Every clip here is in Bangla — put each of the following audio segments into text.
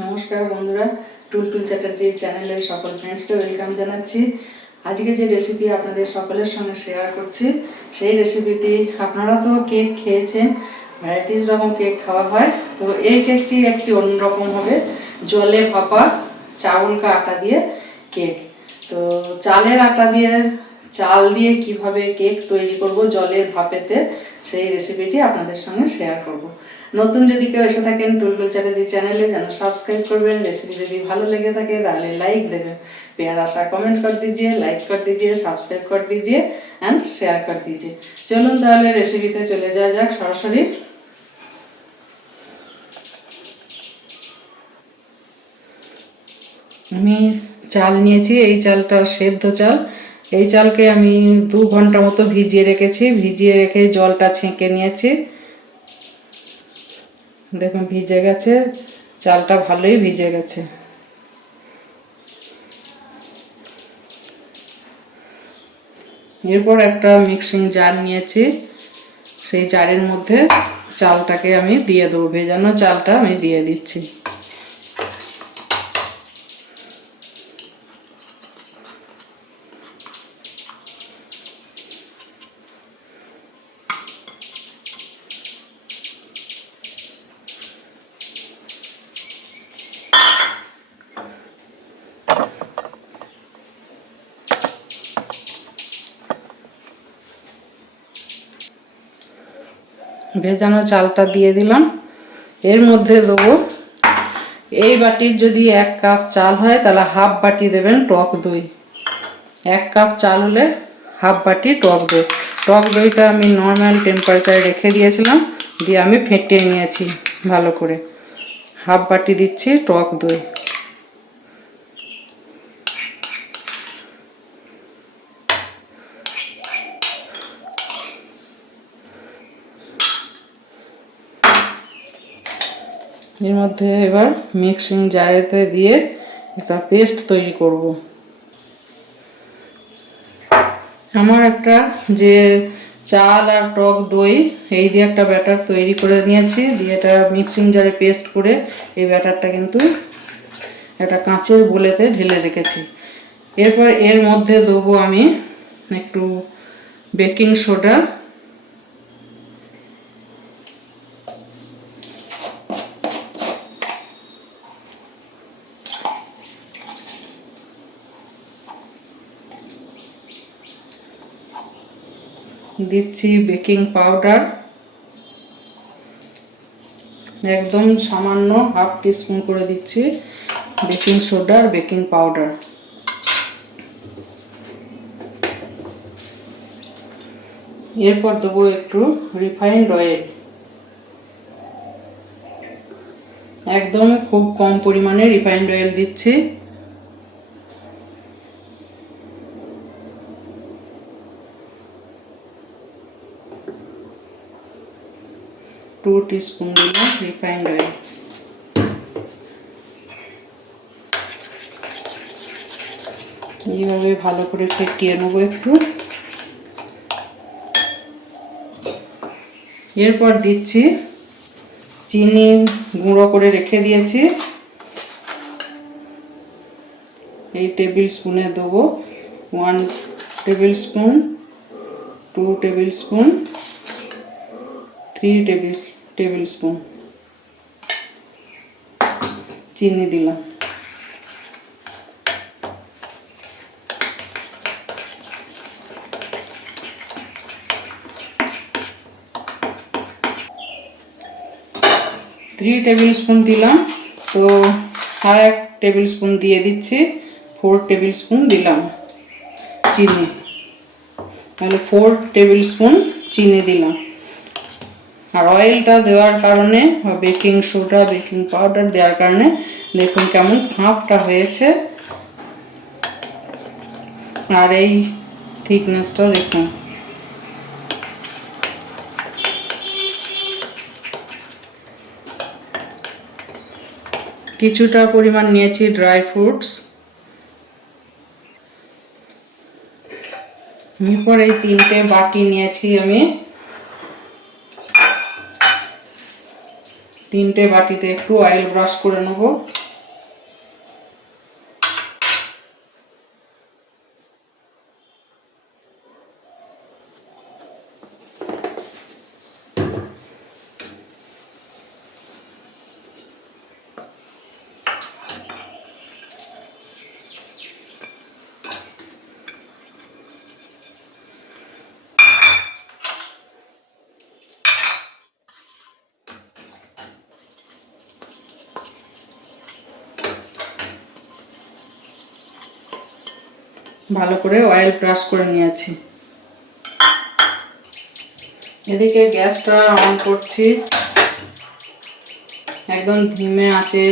নমস্কার বন্ধুরা টুলটুল চ্যাটার্জির চ্যানেলের সকল ফ্রেন্ডসকে ওয়েলকাম জানাচ্ছি। আজকে যে রেসিপি আপনাদের সকলের সঙ্গে শেয়ার করছি, সেই রেসিপিটি আপনারা তো কেক খেয়েছেন ভ্যারাইটিস রকম কেক খাওয়া হয়, তো এই কেকটি একটি অন্যরকম হবে, জলে ভাপা চাউলকা আটা দিয়ে কেক তো চালের আটা দিয়ে চাল দিয়ে কীভাবে কেক তৈরি করব, জলের ভাপেতে, সেই রেসিপিটি আপনাদের সঙ্গে শেয়ার করব। নতুন যদি কেউ এসে থাকেন টুলটুল চ্যাটার্জি চ্যানেলে, যেন সাবস্ক্রাইব করবেন রেসিপি যদি ভালো লেগে থাকে, তাহলে লাইক দেবেন। পেয়ার আসা কমেন্ট কর দিজিয়ে লাইক কর দিজিয়ে সাবস্ক্রাইব কর দিজিয়ে অ্যান্ড শেয়ার কর দিজিয়ে। চলুন তাহলে রেসিপিতে চলে যাওয়া যাক সরাসরি। আমি চাল নিয়েছি, এই চালটা সেদ্ধ চাল। এই চালকে আমি দু ঘণ্টা মতো ভিজিয়ে রেখেছি। ভিজিয়ে রেখে জলটা ছেঁকে নিয়েছি। দেখুন, ভিজে গেছে। চালটা ভালোই ভিজে গেছে। এরপর একটা মিক্সিং জার নিয়েছি। সেই জারের মধ্যে চালটাকে আমি দিয়ে দেবো। ভেজানো চালটা আমি দিয়ে দিচ্ছি। ভেজানো চালটা দিয়ে দিলাম। এর মধ্যে দেবো এই বাটির যদি এক কাপ চাল হয়, তাহলে হাফ বাটি দেবেন টক দই। এক কাপ চাল হলে হাফ বাটি টক দই। টক দইটা আমি নর্মাল টেম্পারেচারে রেখে দিয়েছিলাম, দিয়ে আমি ফেটিয়ে নিয়েছি ভালো করে। হাফ বাটি দিচ্ছি টক দই। এর মধ্যে এবার মিক্সিং জারেতে দিয়ে একটা পেস্ট তৈরি করব। আমার একটা যে চাল আর টক দই, এই দিয়ে একটা ব্যাটার তৈরি করে নিয়েছি। দিয়ে এটা মিক্সিং জারে পেস্ট করে এই ব্যাটারটা কিন্তু একটা কাঁচের বোলেতে ঢেলে রেখেছি। এরপর এর মধ্যে দেবো আমি একটু বেকিং সোডা দিচ্ছি বেকিং পাউডার। একদম সামান্য হাফ টিস্পুন করে দিচ্ছি বেকিং সোডা আর বেকিং পাউডার। এরপর দেবো একটু রিফাইন্ড অয়েল। একদম খুব কম পরিমাণে রিফাইন্ড অয়েল দিচ্ছি। টু টিস্পুন দিলাম রিফাইন্ড অয়েল এইভাবে ভালো করে ফেটিয়ে নেব একটু। এরপর দিচ্ছি চিনি গুঁড়ো করে রেখে দিয়েছি। এই টেবিল স্পুনে দেবো। One tablespoon two tablespoon three table tablespoon চিনি দিলাম। থ্রি টেবিল স্পুন দিলাম। তো আর এক টেবিল স্পুন দিয়ে দিচ্ছি। ফোর টেবিল স্পুন দিলাম চিনি। তাহলে ফোর টেবিল স্পুন চিনি দিলাম। আর অয়েলটা দেওয়ার কারণে বেকিং সোডা বেকিং পাউডার দেওয়ার কারণে দেখুন কেমন ফাঁপটা হয়েছে। আর এই থিকনেসটা দেখুন। কিছুটা পরিমাণ নিয়েছি ড্রাই ফ্রুটস এরপর এই তিনটে বাটি নিয়েছি আমি। তিনটে বাটিতে একটু অয়েল ব্রাশ করে নেব। ভালো করে অয়েল ব্রাশ করে নিয়েছি। এদিকে গ্যাসটা অন করছি। একদম ধিমে আছে।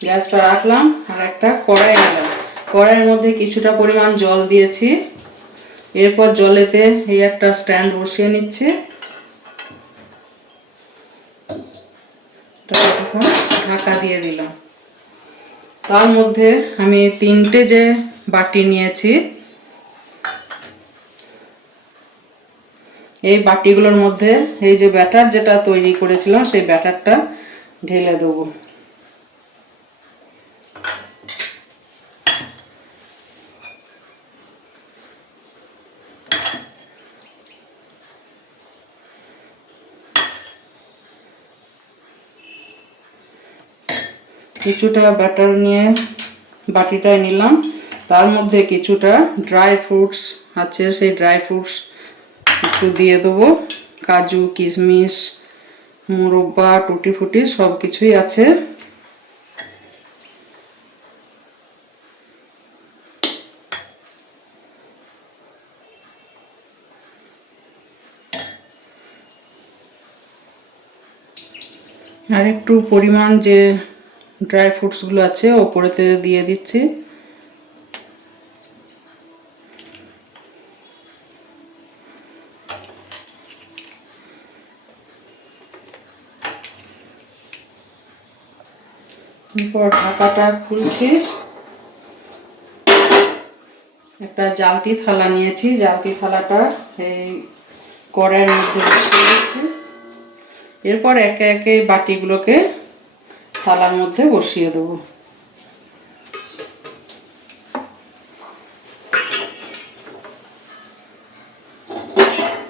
গ্যাসটা রাখলাম আর একটা কড়াই নিলাম। কড়াইয়ের মধ্যে কিছুটা পরিমাণ জল দিয়েছি। এরপর জলেতে এই একটা স্ট্যান্ড বসিয়ে নিচ্ছি। ঢাকা দিয়ে দিলাম। তার মধ্যে আমি তিনটে যে বাটি নিয়েছি। এই বাটিগুলোর মধ্যে এই যে ব্যাটার যেটা তৈরি করেছিলাম, সেই ব্যাটারটা ঢেলে দেবো। কিছুটা ব্যাটার নিয়ে বাটিটায় নিলাম। তার মধ্যে কিছুটা ড্রাই ফ্রুটস আছে, সেই ড্রাই ফ্রুটস একটু দিয়ে দেবো। কাজু কিশমিশ মুরব্বা, টুটি ফুটি সব কিছুই আছে। আর একটু পরিমাণ যে ড্রাই ফ্রুটসগুলো আছে, ওপরেতে দিয়ে দিচ্ছি। এরপর ঢাকাটা খুলছি। একটা জালতি থালা নিয়েছি। জালতি থালাটা এই কড়াইয়ের মধ্যে বসিয়ে দিচ্ছি এরপর একে একে বাটিগুলোকে থালার মধ্যে বসিয়ে দেবো।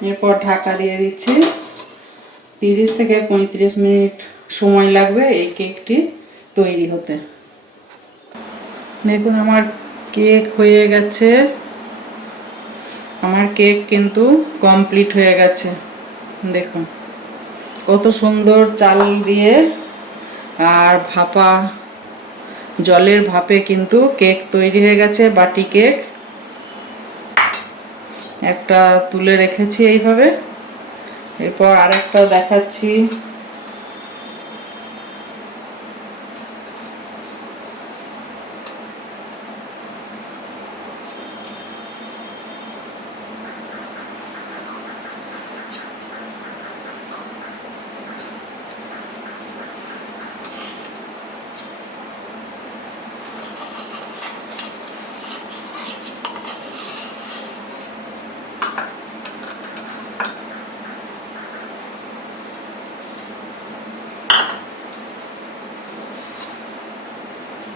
এরপর ঢাকা দিয়ে দিচ্ছি। তিরিশ থেকে পঁয়ত্রিশ মিনিট সময় লাগবে এই কেকটি। তৈরি হতে। দেখুন আমার কেক হয়ে গেছে। আমার কেক কিন্তু কমপ্লিট হয়ে গেছে। দেখুন, কত সুন্দর চাল দিয়ে আর ভাপা, জলের ভাপে কিন্তু কেক তৈরি হয়ে গেছে, বাটি কেক। একটা তুলে রেখেছি এইভাবে। এরপর আরেকটা দেখাচ্ছি।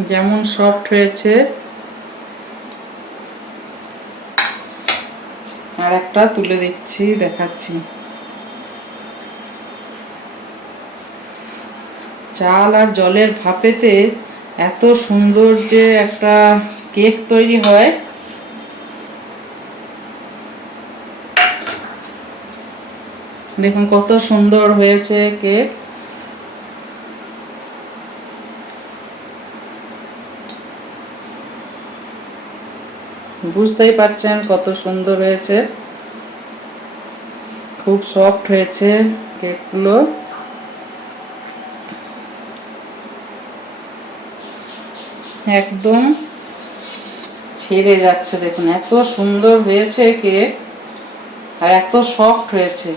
যেমন সফট হয়েছে। আর একটা তুলে দিচ্ছি, দেখাচ্ছি। চাল আর জলের ভাপেতে এত সুন্দর যে একটা কেক তৈরি হয়। দেখুন কত সুন্দর হয়েছে কেক। বুঝতেই পারছেন কত সুন্দর হয়েছে। খুব সফট হয়েছে কেকগুলো একদম ছেড়ে যাচ্ছে দেখুন, এত সুন্দর হয়েছে কেক আর এত সফট হয়েছে।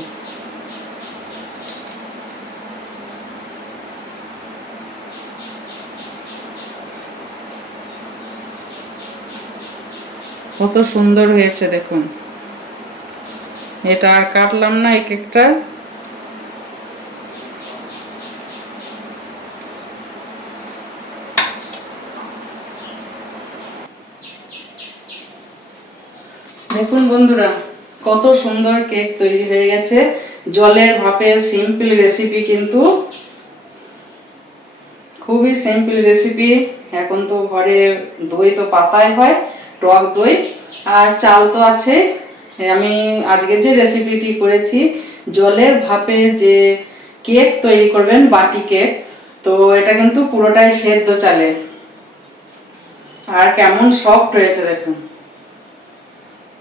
কত সুন্দর হয়েছে দেখুন। এটা আর কাটলাম না এই কেকটা দেখুন বন্ধুরা, কত সুন্দর কেক তৈরি হয়ে গেছে। জলের ভাপে সিম্পল রেসিপি কিন্তু। খুবই সিম্পল রেসিপি এখন তো ঘরে দই তো পাতায় হয়। টক দই আর চাল তো আছে। আমি আজকে যে রেসিপিটি করেছি, জলের ভাপে যে কেক তৈরি করবেন, বাটি কেক তো এটা কিন্তু পুরোটাই সেদ্ধ চালের আর কেমন সফট হয়েছে দেখুন।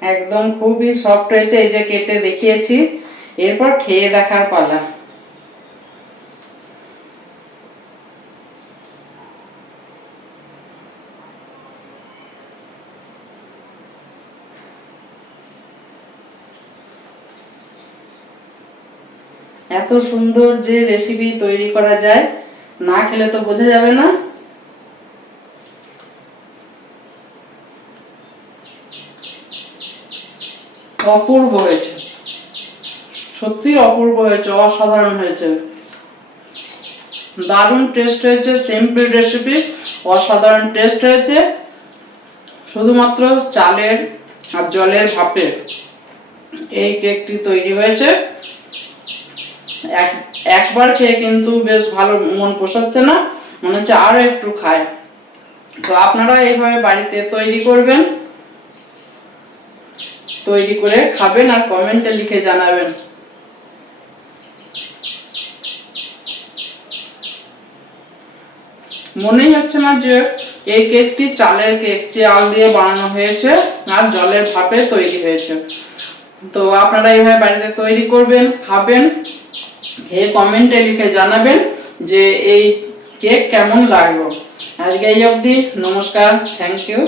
একদম খুবই সফট হয়েছে, এই যে কেটে দেখিয়েছি। এরপর খেয়ে দেখার পালা। এত সুন্দর যে রেসিপি তৈরি করা যায়, না খেলে তো বোঝা যাবে না। অপূর্ব হয়েছে। সত্যি অপূর্ব হয়েছে, অসাধারণ হয়েছে। দারুণ টেস্ট হয়েছে সিম্পল রেসিপি অসাধারণ টেস্ট হয়েছে। শুধুমাত্র চালের আর জলের ভাপে এই কেকটি তৈরি হয়েছে। এক, একবার খেয়ে কিন্তু বেশ ভালো মন পোষাচ্ছে না, মনে হচ্ছে আরও একটু খায়। তো আপনারা এইভাবে বাড়িতে তৈরি করবেন, তৈরি করে খাবেন আর কমেন্টে লিখে জানাবেন। মনেই হচ্ছে না যে এই কেকটি চালের কেক, চাল দিয়ে বানানো হয়েছে আর জলের ভাপে তৈরি হয়েছে। তো আপনারা এইভাবে বাড়িতে তৈরি করবেন, খাবেন। কমেন্টে লিখে জানাবেন যে এই কেক কেমন লাগল। আজকে এই অবধি নমস্কার থ্যাংক ইউ